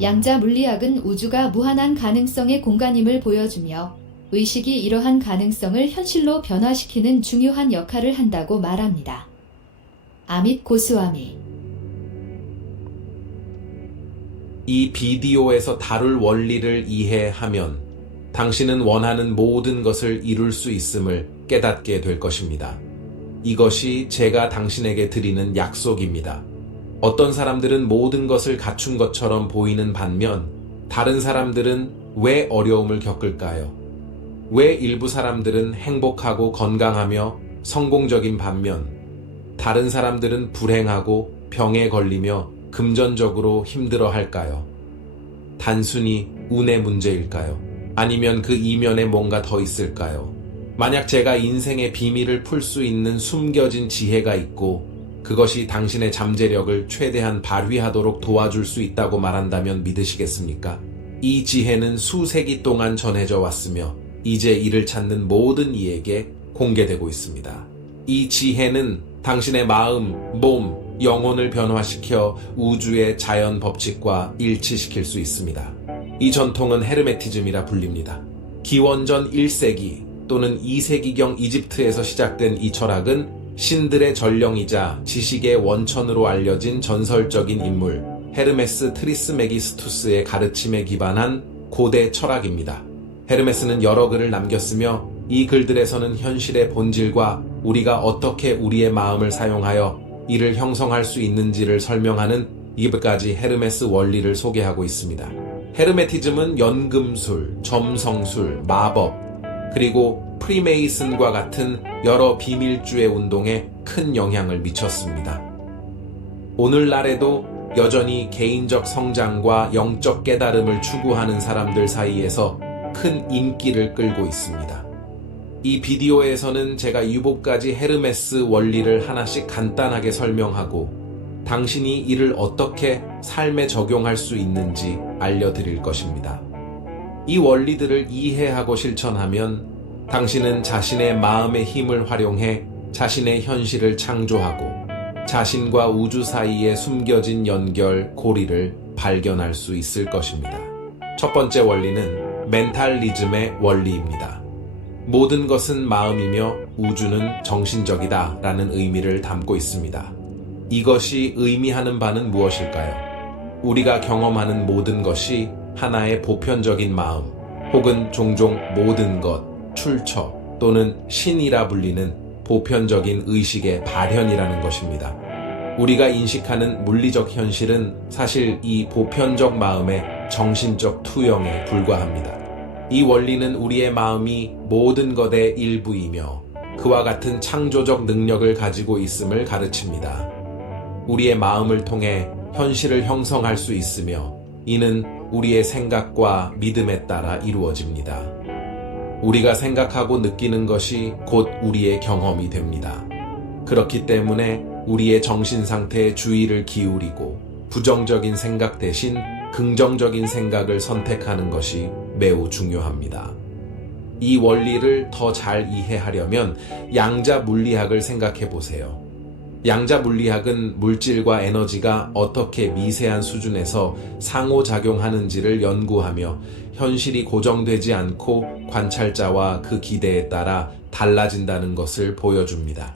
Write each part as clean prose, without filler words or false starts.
양자 물리학은 우주가 무한한 가능성의 공간임을 보여주며 의식이 이러한 가능성을 현실로 변화시키는 중요한 역할을 한다고 말합니다. 아밋 고스와미. 이 비디오에서 다룰 원리를 이해하면 당신은 원하는 모든 것을 이룰 수 있음을 깨닫게 될 것입니다. 이것이 제가 당신에게 드리는 약속입니다. 어떤 사람들은 모든 것을 갖춘 것처럼 보이는 반면 다른 사람들은 왜 어려움을 겪을까요? 왜 일부 사람들은 행복하고 건강하며 성공적인 반면 다른 사람들은 불행하고 병에 걸리며 금전적으로 힘들어 할까요? 단순히 운의 문제일까요? 아니면 그 이면에 뭔가 더 있을까요? 만약 제가 인생의 비밀을 풀 수 있는 숨겨진 지혜가 있고 그것이 당신의 잠재력을 최대한 발휘하도록 도와줄 수 있다고 말한다면 믿으시겠습니까? 이 지혜는 수세기 동안 전해져 왔으며 이제 이를 찾는 모든 이에게 공개되고 있습니다. 이 지혜는 당신의 마음, 몸, 영혼을 변화시켜 우주의 자연 법칙과 일치시킬 수 있습니다. 이 전통은 헤르메티즘이라 불립니다. 기원전 1세기 또는 2세기경 이집트에서 시작된 이 철학은 신들의 전령이자 지식의 원천으로 알려진 전설적인 인물 헤르메스 트리스메기스투스의 가르침에 기반한 고대 철학입니다. 헤르메스는 여러 글을 남겼으며 이 글들에서는 현실의 본질과 우리가 어떻게 우리의 마음을 사용하여 이를 형성할 수 있는지를 설명하는 2부까지 헤르메스 원리를 소개하고 있습니다. 헤르메티즘은 연금술, 점성술, 마법, 그리고 프리메이슨과 같은 여러 비밀주의 운동에 큰 영향을 미쳤습니다. 오늘날에도 여전히 개인적 성장과 영적 깨달음을 추구하는 사람들 사이에서 큰 인기를 끌고 있습니다. 이 비디오에서는 제가 7가지 헤르메스 원리를 하나씩 간단하게 설명하고 당신이 이를 어떻게 삶에 적용할 수 있는지 알려드릴 것입니다. 이 원리들을 이해하고 실천하면 당신은 자신의 마음의 힘을 활용해 자신의 현실을 창조하고 자신과 우주 사이에 숨겨진 연결, 고리를 발견할 수 있을 것입니다. 첫 번째 원리는 멘탈리즘의 원리입니다. 모든 것은 마음이며 우주는 정신적이다 라는 의미를 담고 있습니다. 이것이 의미하는 바는 무엇일까요? 우리가 경험하는 모든 것이 하나의 보편적인 마음, 혹은 종종 모든 것, 출처 또는 신이라 불리는 보편적인 의식의 발현이라는 것입니다. 우리가 인식하는 물리적 현실은 사실 이 보편적 마음의 정신적 투영에 불과합니다. 이 원리는 우리의 마음이 모든 것의 일부이며 그와 같은 창조적 능력을 가지고 있음을 가르칩니다. 우리의 마음을 통해 현실을 형성할 수 있으며 이는 우리의 생각과 믿음에 따라 이루어집니다. 우리가 생각하고 느끼는 것이 곧 우리의 경험이 됩니다. 그렇기 때문에 우리의 정신 상태에 주의를 기울이고 부정적인 생각 대신 긍정적인 생각을 선택하는 것이 매우 중요합니다. 이 원리를 더 잘 이해하려면 양자 물리학을 생각해 보세요. 양자 물리학은 물질과 에너지가 어떻게 미세한 수준에서 상호작용하는지를 연구하며 현실이 고정되지 않고 관찰자와 그 기대에 따라 달라진다는 것을 보여줍니다.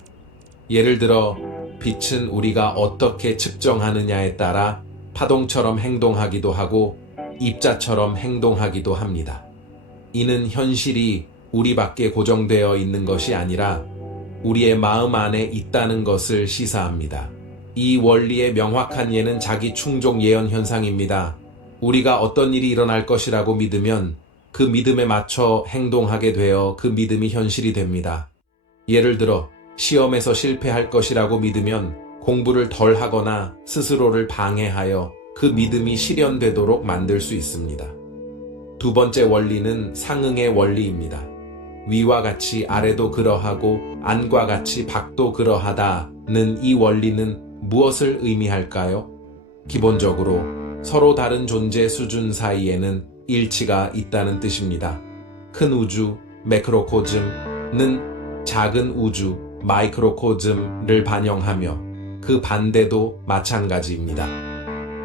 예를 들어 빛은 우리가 어떻게 측정하느냐에 따라 파동처럼 행동하기도 하고 입자처럼 행동하기도 합니다. 이는 현실이 우리 밖에 고정되어 있는 것이 아니라 우리의 마음 안에 있다는 것을 시사합니다. 이 원리의 명확한 예는 자기 충족 예언 현상입니다. 우리가 어떤 일이 일어날 것이라고 믿으면 그 믿음에 맞춰 행동하게 되어 그 믿음이 현실이 됩니다. 예를 들어 시험에서 실패할 것이라고 믿으면 공부를 덜 하거나 스스로를 방해하여 그 믿음이 실현되도록 만들 수 있습니다. 두 번째 원리는 상응의 원리입니다. 위와 같이 아래도 그러하고 안과 같이 밖도 그러하다는 이 원리는 무엇을 의미할까요? 기본적으로 서로 다른 존재 수준 사이에는 일치가 있다는 뜻입니다. 큰 우주, 매크로코즘은 작은 우주, 마이크로코즘을 반영하며 그 반대도 마찬가지입니다.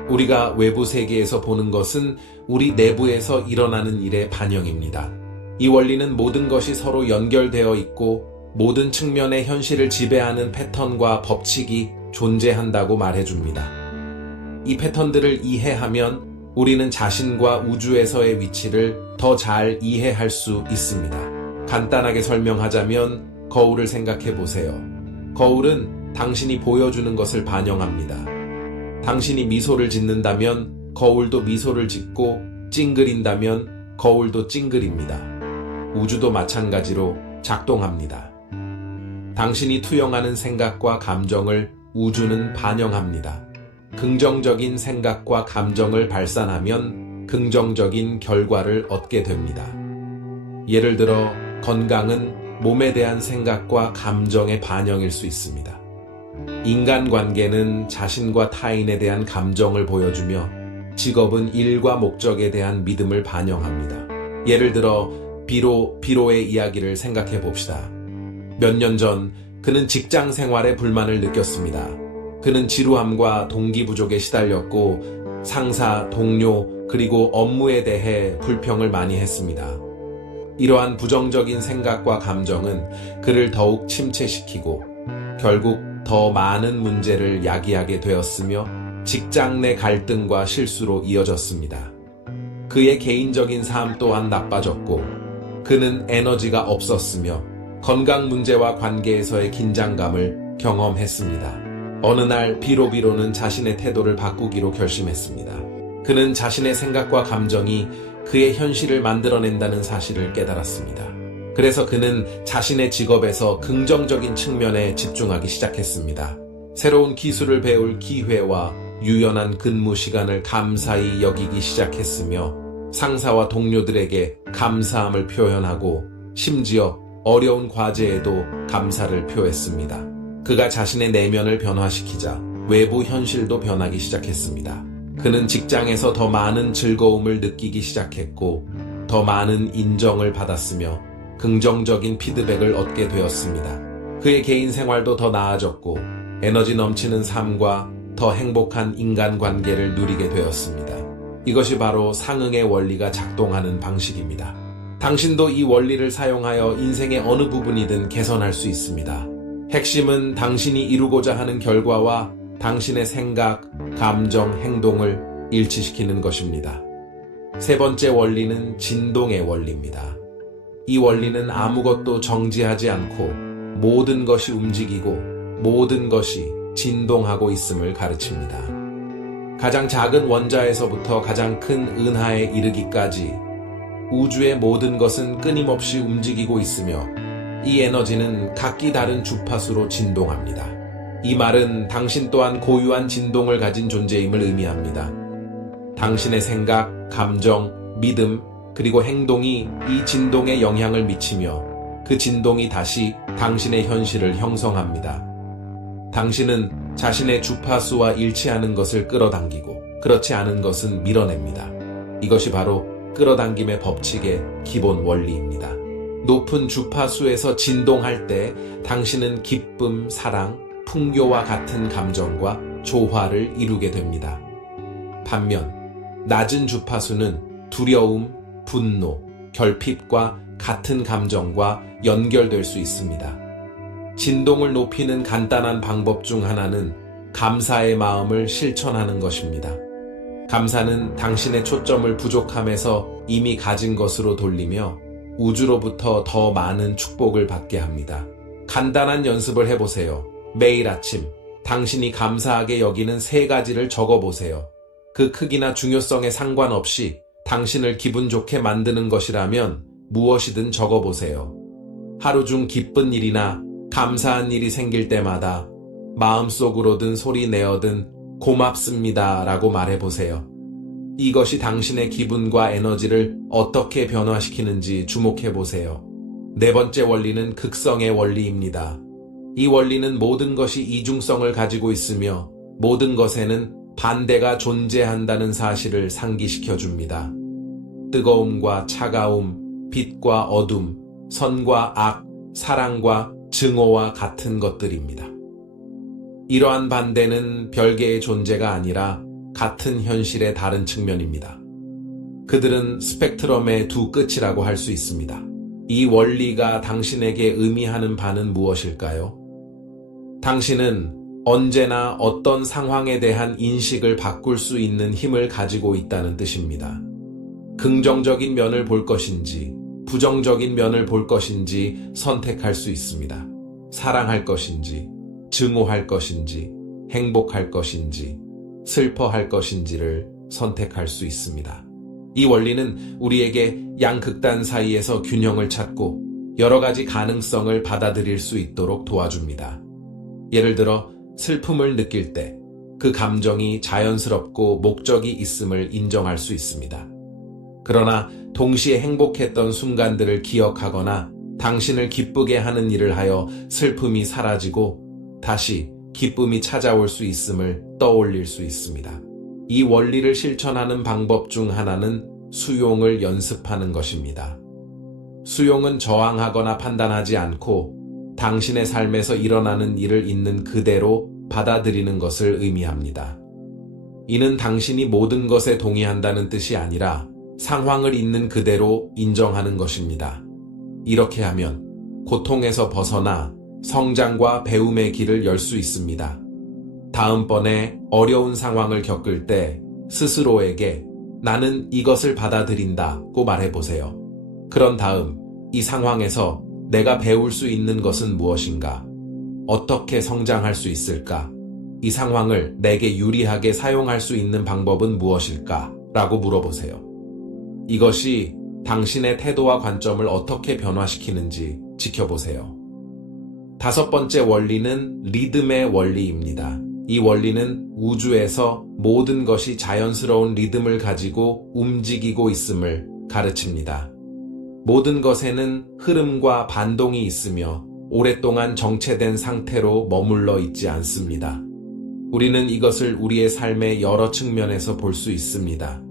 우리가 외부 세계에서 보는 것은 우리 내부에서 일어나는 일의 반영입니다. 이 원리는 모든 것이 서로 연결되어 있고 모든 측면의 현실을 지배하는 패턴과 법칙이 존재한다고 말해줍니다. 이 패턴들을 이해하면 우리는 자신과 우주에서의 위치를 더 잘 이해할 수 있습니다. 간단하게 설명하자면 거울을 생각해 보세요. 거울은 당신이 보여주는 것을 반영합니다. 당신이 미소를 짓는다면 거울도 미소를 짓고 찡그린다면 거울도 찡그립니다. 우주도 마찬가지로 작동합니다. 당신이 투영하는 생각과 감정을 우주는 반영합니다. 긍정적인 생각과 감정을 발산하면 긍정적인 결과를 얻게 됩니다. 예를 들어 건강은 몸에 대한 생각과 감정의 반영일 수 있습니다. 인간관계는 자신과 타인에 대한 감정을 보여주며 직업은 일과 목적에 대한 믿음을 반영합니다. 예를 들어 비로의 이야기를 생각해 봅시다. 몇 년 전 그는 직장 생활에 불만을 느꼈습니다. 그는 지루함과 동기 부족에 시달렸고 상사, 동료, 그리고 업무에 대해 불평을 많이 했습니다. 이러한 부정적인 생각과 감정은 그를 더욱 침체시키고 결국 더 많은 문제를 야기하게 되었으며 직장 내 갈등과 실수로 이어졌습니다. 그의 개인적인 삶 또한 나빠졌고 그는 에너지가 없었으며 건강 문제와 관계에서의 긴장감을 경험했습니다. 어느 날 비로는 자신의 태도를 바꾸기로 결심했습니다. 그는 자신의 생각과 감정이 그의 현실을 만들어낸다는 사실을 깨달았습니다. 그래서 그는 자신의 직업에서 긍정적인 측면에 집중하기 시작했습니다. 새로운 기술을 배울 기회와 유연한 근무 시간을 감사히 여기기 시작했으며 상사와 동료들에게 감사함을 표현하고 심지어 어려운 과제에도 감사를 표했습니다. 그가 자신의 내면을 변화시키자 외부 현실도 변하기 시작했습니다. 그는 직장에서 더 많은 즐거움을 느끼기 시작했고 더 많은 인정을 받았으며 긍정적인 피드백을 얻게 되었습니다. 그의 개인 생활도 더 나아졌고 에너지 넘치는 삶과 더 행복한 인간관계를 누리게 되었습니다. 이것이 바로 상응의 원리가 작동하는 방식입니다. 당신도 이 원리를 사용하여 인생의 어느 부분이든 개선할 수 있습니다. 핵심은 당신이 이루고자 하는 결과와 당신의 생각, 감정, 행동을 일치시키는 것입니다. 세 번째 원리는 진동의 원리입니다. 이 원리는 아무것도 정지하지 않고 모든 것이 움직이고 모든 것이 진동하고 있음을 가르칩니다. 가장 작은 원자에서부터 가장 큰 은하에 이르기까지 우주의 모든 것은 끊임없이 움직이고 있으며 이 에너지는 각기 다른 주파수로 진동합니다. 이 말은 당신 또한 고유한 진동을 가진 존재임을 의미합니다. 당신의 생각, 감정, 믿음, 그리고 행동이 이 진동에 영향을 미치며 그 진동이 다시 당신의 현실을 형성합니다. 당신은 자신의 주파수와 일치하는 것을 끌어당기고 그렇지 않은 것은 밀어냅니다. 이것이 바로 끌어당김의 법칙의 기본 원리입니다. 높은 주파수에서 진동할 때 당신은 기쁨, 사랑, 풍요와 같은 감정과 조화를 이루게 됩니다. 반면 낮은 주파수는 두려움, 분노, 결핍과 같은 감정과 연결될 수 있습니다. 진동을 높이는 간단한 방법 중 하나는 감사의 마음을 실천하는 것입니다. 감사는 당신의 초점을 부족함에서 이미 가진 것으로 돌리며 우주로부터 더 많은 축복을 받게 합니다. 간단한 연습을 해보세요. 매일 아침 당신이 감사하게 여기는 3가지를 적어보세요. 그 크기나 중요성에 상관없이 당신을 기분 좋게 만드는 것이라면 무엇이든 적어보세요. 하루 중 기쁜 일이나 감사한 일이 생길 때마다 마음속으로든 소리 내어든 고맙습니다 라고 말해보세요. 이것이 당신의 기분과 에너지를 어떻게 변화시키는지 주목해보세요. 네 번째 원리는 극성의 원리입니다. 이 원리는 모든 것이 이중성을 가지고 있으며 모든 것에는 반대가 존재한다는 사실을 상기시켜줍니다. 뜨거움과 차가움, 빛과 어둠, 선과 악, 사랑과 증오와 같은 것들입니다. 이러한 반대는 별개의 존재가 아니라 같은 현실의 다른 측면입니다. 그들은 스펙트럼의 두 끝이라고 할 수 있습니다. 이 원리가 당신에게 의미하는 바는 무엇일까요? 당신은 언제나 어떤 상황에 대한 인식을 바꿀 수 있는 힘을 가지고 있다는 뜻입니다. 긍정적인 면을 볼 것인지, 부정적인 면을 볼 것인지 선택할 수 있습니다. 사랑할 것인지, 증오할 것인지, 행복할 것인지, 슬퍼할 것인지를 선택할 수 있습니다. 이 원리는 우리에게 양극단 사이에서 균형을 찾고 여러 가지 가능성을 받아들일 수 있도록 도와줍니다. 예를 들어 슬픔을 느낄 때 그 감정이 자연스럽고 목적이 있음을 인정할 수 있습니다. 그러나 동시에 행복했던 순간들을 기억하거나 당신을 기쁘게 하는 일을 하여 슬픔이 사라지고 다시 기쁨이 찾아올 수 있음을 떠올릴 수 있습니다. 이 원리를 실천하는 방법 중 하나는 수용을 연습하는 것입니다. 수용은 저항하거나 판단하지 않고 당신의 삶에서 일어나는 일을 있는 그대로 받아들이는 것을 의미합니다. 이는 당신이 모든 것에 동의한다는 뜻이 아니라 상황을 있는 그대로 인정하는 것입니다. 이렇게 하면 고통에서 벗어나 성장과 배움의 길을 열 수 있습니다. 다음번에 어려운 상황을 겪을 때 스스로에게 나는 이것을 받아들인다고 말해보세요. 그런 다음 이 상황에서 내가 배울 수 있는 것은 무엇인가? 어떻게 성장할 수 있을까? 이 상황을 내게 유리하게 사용할 수 있는 방법은 무엇일까? 라고 물어보세요. 이것이 당신의 태도와 관점을 어떻게 변화시키는지 지켜보세요. 다섯 번째 원리는 리듬의 원리입니다. 이 원리는 우주에서 모든 것이 자연스러운 리듬을 가지고 움직이고 있음을 가르칩니다. 모든 것에는 흐름과 반동이 있으며 오랫동안 정체된 상태로 머물러 있지 않습니다. 우리는 이것을 우리의 삶의 여러 측면에서 볼 수 있습니다.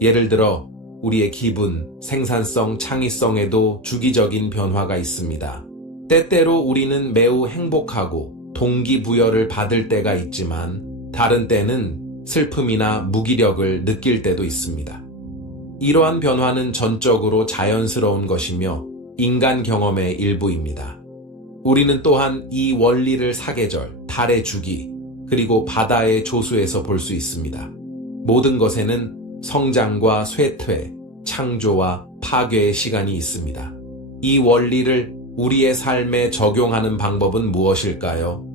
예를 들어 우리의 기분, 생산성, 창의성에도 주기적인 변화가 있습니다. 때때로 우리는 매우 행복하고 동기부여를 받을 때가 있지만 다른 때는 슬픔이나 무기력을 느낄 때도 있습니다. 이러한 변화는 전적으로 자연스러운 것이며 인간 경험의 일부입니다. 우리는 또한 이 원리를 사계절, 달의 주기, 그리고 바다의 조수에서 볼 수 있습니다. 모든 것에는 성장과 쇠퇴, 창조와 파괴의 시간이 있습니다. 이 원리를 우리의 삶에 적용하는 방법은 무엇일까요?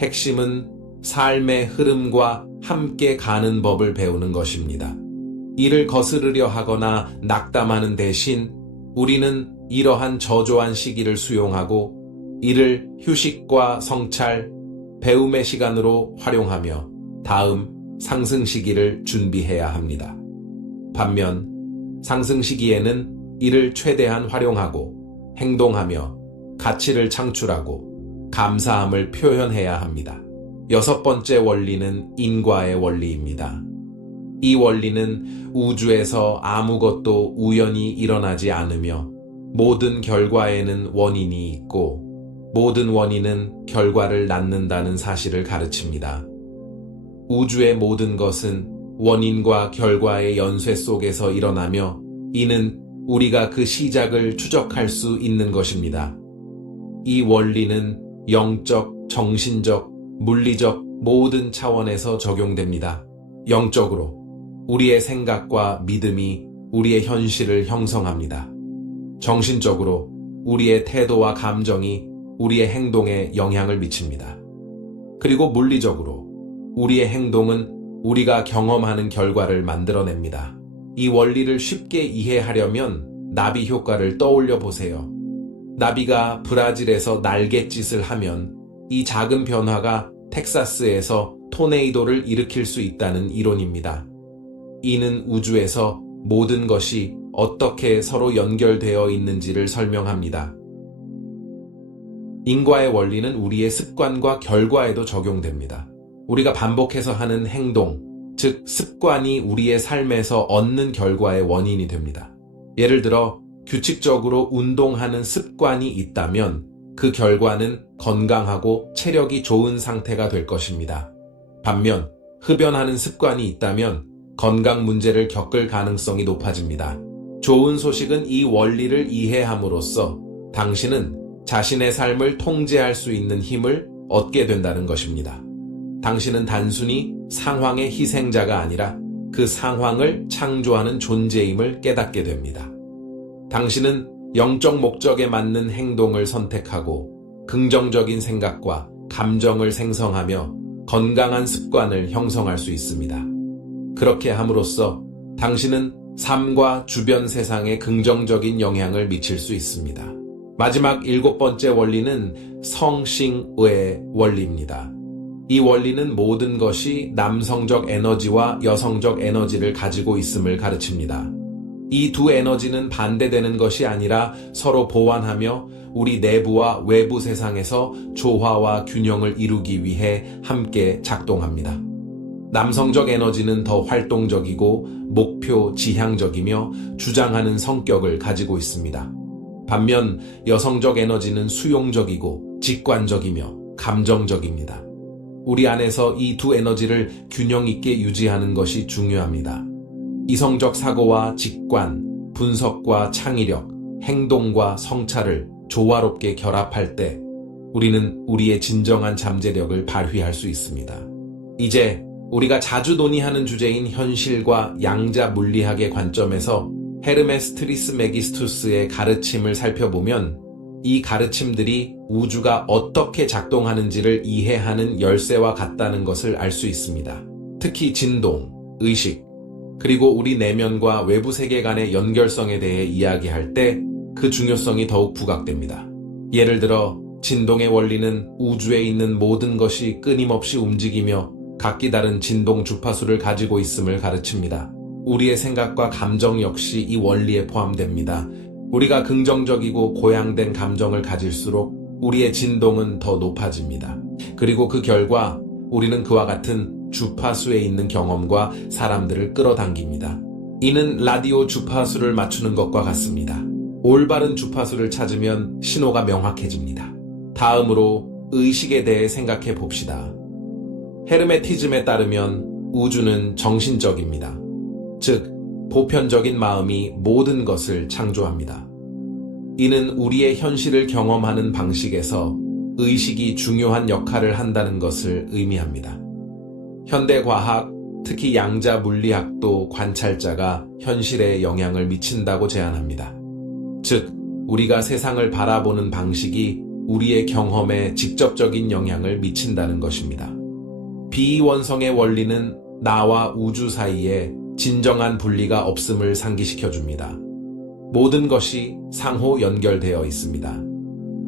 핵심은 삶의 흐름과 함께 가는 법을 배우는 것입니다. 이를 거스르려 하거나 낙담하는 대신 우리는 이러한 저조한 시기를 수용하고 이를 휴식과 성찰, 배움의 시간으로 활용하며 다음 상승 시기를 준비해야 합니다. 반면 상승 시기에는 이를 최대한 활용하고 행동하며 가치를 창출하고 감사함을 표현해야 합니다. 여섯 번째 원리는 인과의 원리입니다. 이 원리는 우주에서 아무것도 우연히 일어나지 않으며 모든 결과에는 원인이 있고 모든 원인은 결과를 낳는다는 사실을 가르칩니다. 우주의 모든 것은 원인과 결과의 연쇄 속에서 일어나며 이는 우리가 그 시작을 추적할 수 있는 것입니다. 이 원리는 영적, 정신적, 물리적 모든 차원에서 적용됩니다. 영적으로 우리의 생각과 믿음이 우리의 현실을 형성합니다. 정신적으로 우리의 태도와 감정이 우리의 행동에 영향을 미칩니다. 그리고 물리적으로 우리의 행동은 우리가 경험하는 결과를 만들어냅니다. 이 원리를 쉽게 이해하려면 나비 효과를 떠올려 보세요. 나비가 브라질에서 날갯짓을 하면 이 작은 변화가 텍사스에서 토네이도를 일으킬 수 있다는 이론입니다. 이는 우주에서 모든 것이 어떻게 서로 연결되어 있는지를 설명합니다. 인과의 원리는 우리의 습관과 결과에도 적용됩니다. 우리가 반복해서 하는 행동, 즉 습관이 우리의 삶에서 얻는 결과의 원인이 됩니다. 예를 들어 규칙적으로 운동하는 습관이 있다면 그 결과는 건강하고 체력이 좋은 상태가 될 것입니다. 반면 흡연하는 습관이 있다면 건강 문제를 겪을 가능성이 높아집니다. 좋은 소식은 이 원리를 이해함으로써 당신은 자신의 삶을 통제할 수 있는 힘을 얻게 된다는 것입니다. 당신은 단순히 상황의 희생자가 아니라 그 상황을 창조하는 존재임을 깨닫게 됩니다. 당신은 영적 목적에 맞는 행동을 선택하고 긍정적인 생각과 감정을 생성하며 건강한 습관을 형성할 수 있습니다. 그렇게 함으로써 당신은 삶과 주변 세상에 긍정적인 영향을 미칠 수 있습니다. 마지막 7번째 원리는 성싱의 원리입니다. 이 원리는 모든 것이 남성적 에너지와 여성적 에너지를 가지고 있음을 가르칩니다. 이 두 에너지는 반대되는 것이 아니라 서로 보완하며 우리 내부와 외부 세상에서 조화와 균형을 이루기 위해 함께 작동합니다. 남성적 에너지는 더 활동적이고 목표 지향적이며 주장하는 성격을 가지고 있습니다. 반면 여성적 에너지는 수용적이고 직관적이며 감정적입니다. 우리 안에서 이 두 에너지를 균형 있게 유지하는 것이 중요합니다. 이성적 사고와 직관, 분석과 창의력, 행동과 성찰을 조화롭게 결합할 때 우리는 우리의 진정한 잠재력을 발휘할 수 있습니다. 이제 우리가 자주 논의하는 주제인 현실과 양자 물리학의 관점에서 헤르메스 트리스메기스투스의 가르침을 살펴보면 이 가르침들이 우주가 어떻게 작동하는지를 이해하는 열쇠와 같다는 것을 알 수 있습니다. 특히 진동, 의식, 그리고 우리 내면과 외부 세계 간의 연결성에 대해 이야기할 때 그 중요성이 더욱 부각됩니다. 예를 들어 진동의 원리는 우주에 있는 모든 것이 끊임없이 움직이며 각기 다른 진동 주파수를 가지고 있음을 가르칩니다. 우리의 생각과 감정 역시 이 원리에 포함됩니다. 우리가 긍정적이고 고양된 감정을 가질수록 우리의 진동은 더 높아집니다. 그리고 그 결과 우리는 그와 같은 주파수에 있는 경험과 사람들을 끌어당깁니다. 이는 라디오 주파수를 맞추는 것과 같습니다. 올바른 주파수를 찾으면 신호가 명확해집니다. 다음으로 의식에 대해 생각해 봅시다. 헤르메티즘에 따르면 우주는 정신적입니다. 즉, 보편적인 마음이 모든 것을 창조합니다. 이는 우리의 현실을 경험하는 방식에서 의식이 중요한 역할을 한다는 것을 의미합니다. 현대과학, 특히 양자 물리학도 관찰자가 현실에 영향을 미친다고 제안합니다. 즉, 우리가 세상을 바라보는 방식이 우리의 경험에 직접적인 영향을 미친다는 것입니다. 비원성의 원리는 나와 우주 사이에 진정한 분리가 없음을 상기시켜줍니다. 모든 것이 상호 연결되어 있습니다.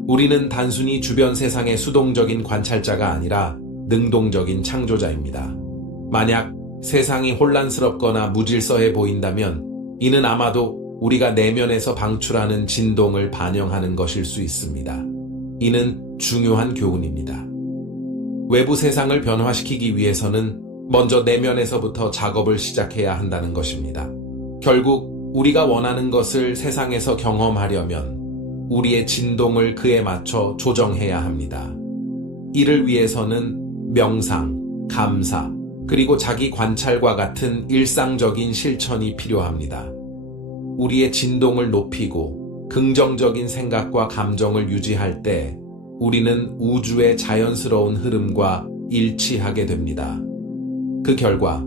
우리는 단순히 주변 세상의 수동적인 관찰자가 아니라 능동적인 창조자입니다. 만약 세상이 혼란스럽거나 무질서해 보인다면 이는 아마도 우리가 내면에서 방출하는 진동을 반영하는 것일 수 있습니다. 이는 중요한 교훈입니다. 외부 세상을 변화시키기 위해서는 먼저 내면에서부터 작업을 시작해야 한다는 것입니다. 결국 우리가 원하는 것을 세상에서 경험하려면 우리의 진동을 그에 맞춰 조정해야 합니다. 이를 위해서는 명상, 감사, 그리고 자기 관찰과 같은 일상적인 실천이 필요합니다. 우리의 진동을 높이고 긍정적인 생각과 감정을 유지할 때 우리는 우주의 자연스러운 흐름과 일치하게 됩니다. 그 결과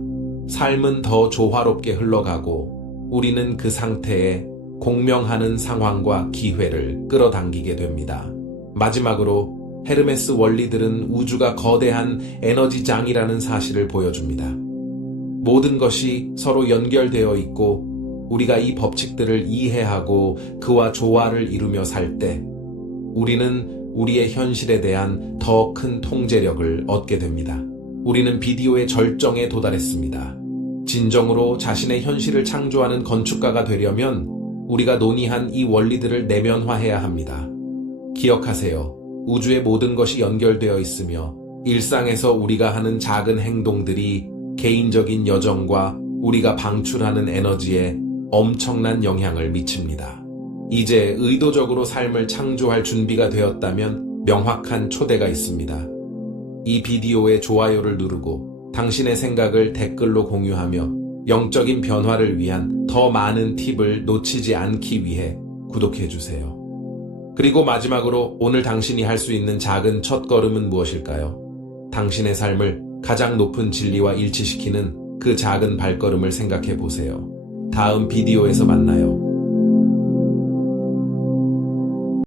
삶은 더 조화롭게 흘러가고 우리는 그 상태에 공명하는 상황과 기회를 끌어당기게 됩니다. 마지막으로 헤르메스 원리들은 우주가 거대한 에너지장이라는 사실을 보여줍니다. 모든 것이 서로 연결되어 있고 우리가 이 법칙들을 이해하고 그와 조화를 이루며 살 때 우리는 우리의 현실에 대한 더 큰 통제력을 얻게 됩니다. 우리는 비디오의 절정에 도달했습니다. 진정으로 자신의 현실을 창조하는 건축가가 되려면 우리가 논의한 이 원리들을 내면화해야 합니다. 기억하세요. 우주의 모든 것이 연결되어 있으며 일상에서 우리가 하는 작은 행동들이 개인적인 여정과 우리가 방출하는 에너지에 엄청난 영향을 미칩니다. 이제 의도적으로 삶을 창조할 준비가 되었다면 명확한 초대가 있습니다. 이 비디오에 좋아요를 누르고 당신의 생각을 댓글로 공유하며 영적인 변화를 위한 더 많은 팁을 놓치지 않기 위해 구독해주세요. 그리고 마지막으로 오늘 당신이 할 수 있는 작은 첫걸음은 무엇일까요? 당신의 삶을 가장 높은 진리와 일치시키는 그 작은 발걸음을 생각해 보세요. 다음 비디오에서 만나요.